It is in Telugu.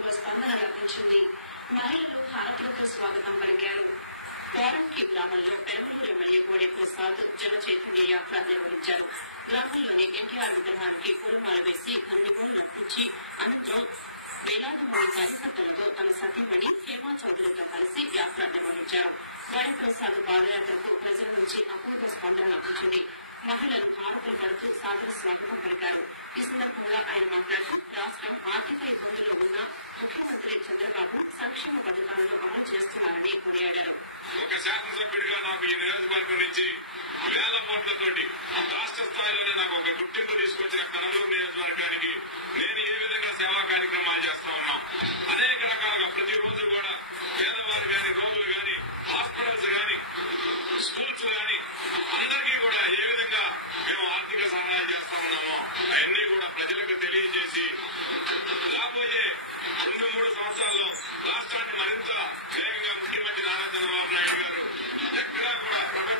అపూర్వ స్పందన లభించింది. మహిళలు హారతులతో స్వాగతం పలికారు. పోరంకి గ్రామంలో పెరంపూర్ ఎమ్మెల్యే గోడె ప్రసాద్ జన చైతన్య యాత్ర నిర్వహించారు. గ్రామంలోని ఎన్టీఆర్ విగ్రహానికి పూలమాల వేసి గండిగోలు నర్పించి అనంతరం వేలాది మంది కార్యకర్తలతో తమ సతీమణి హేమా చౌదరితో కలిసి యాత్ర నిర్వహించారు. గోడె పాదయాత్రకు ప్రజల నుంచి అపూర్వ స్పందన లభించింది. మహిళలు హారతులు పడుతూ సాదర స్వాగతం పలికారు. ఈ సందర్భంగా ఆయన మాట్లాడుతూ రాష్ట్రం ఆర్థిక ఇబ్బందుల్లో ఉన్న ముఖ్యమంత్రి చంద్రబాబు సంక్షేమ పథకాలను అమలు చేస్తున్నారని కొనియాడారు ఒక శాసనసభ్యుడిగా నాకు ఈ నియోజకవర్గం నుంచి వేల కోట్లతోటి రాష్ట్ర స్థాయిలోనే నాకు ఒక గుర్తింపు తీసుకొచ్చిన కనలూరు నియోజకవర్గానికి నేను ఏ విధంగా సేవా కార్యక్రమాలు చేస్తా ఉన్నాం అనేక రకాలుగా ప్రతిరోజు కూడా పేదవారు కానీ రోగులు కానీ హాస్పిటల్స్ కానీ స్కూల్స్ కానీ అందరికీ కూడా ఏ విధంగా మేము ఆర్థిక సహాయం చేస్తా ఉన్నామో అవన్నీ కూడా ప్రజలకు తెలియజేసి రాబోయే రెండు మూడు సంవత్సరాల్లో రాష్ట్రాన్ని మరింత వేగంగా ముఖ్యమంత్రి నారా చంద్రబాబు నాయుడు గారు ఎక్కడా కూడా ప్రపంచ